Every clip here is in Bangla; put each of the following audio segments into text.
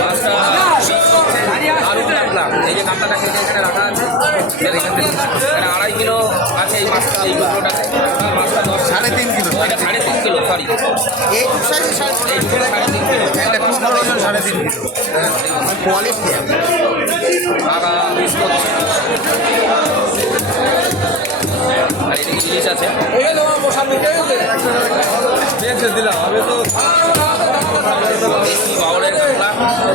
মাছটা আরও কাতলা, এই যে কাতলাটা কিন্তু এখানে রাখা আছে, এখান থেকে এখানে 2.5 কিলো আছে এই মাছটা, এই টুকরোটাতে। মাছটা 3.5 কিলো, এটা 3.5 কিলো, সরি এই সাইজ 3.5 কিলো, 3.5 কিলো একটা টুকরো ওজন 3.5 কিলো কোয়ালিটি। টাকা মিস করছে। আর এদিকে জিনিস আছে দেশি বাউলের কাতলা,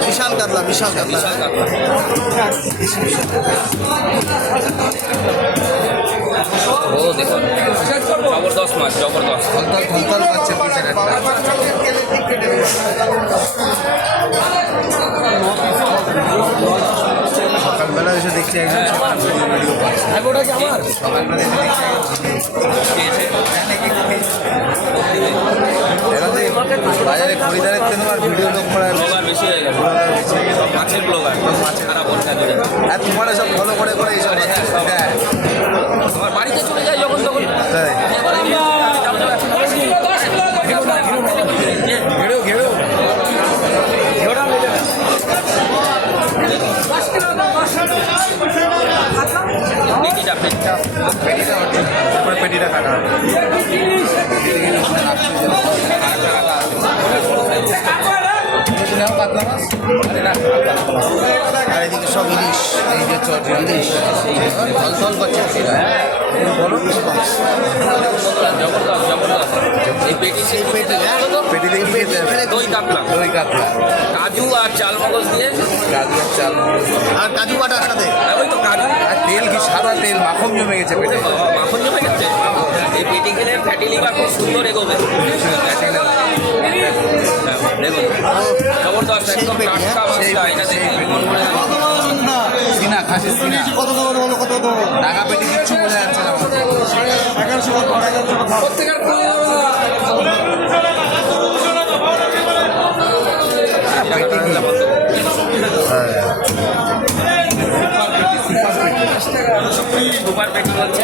বিশাল কাতলা, বিশাল কাতলা। বিশাল কাতলা। ও দেখুন জবরদস্ত মাছ, জবরদস্ত। থলথল থলথল করছে পিছের একটা। সকালবেলা এসে দেখছি একজন ভিডিও করছে, সকালবেলা এসে দেখছি বাজারে খরিদারের জন্য আর ভিডিও লোক করার ব্লগার বেশি হয়ে গেছে, মাছের ব্লগার, মাছের খারাপ বলছে। আর তোমার সব ফলো করে করে এইসব হ্যাঁ আমার বাড়িতে চলে যায় যখন তখন তাই ঘেড়ো ঘেড়ো পেটিটা পেটিটা তারপরে পেটিটা কাটা হবে। পাতলা মাছ আর এদিকে সব ইলিশ, এই যে চট ইলিশ ফল করছে বলো জবরদস্ত, জবরদস্ত। এই পেটি সেই পেটি পেটি থেকে পেতে দই কাতলা, দই কাতলা, কাজু আর চাল মগজ দিয়ে, কাজু আর চাল আর কাজু বাটার সাথে ওই তো কাজু আর তেল, কি সাদা তেল, মাখন জমে গেছে পেটে। বাবা, মাখন জমে গেছে। এই পেটি খেলে ফ্যাটি লিভার খুব সুন্দর এগোবে। দেখুন জবরদস্ত, একদম টাটকা মাছটা। এটা দেখে মন ভরে যাবে। সিনা, খাসির সিনা, টাকা পেটি কিচ্ছু বোঝা যাচ্ছে না সুপার পেটি বলছে।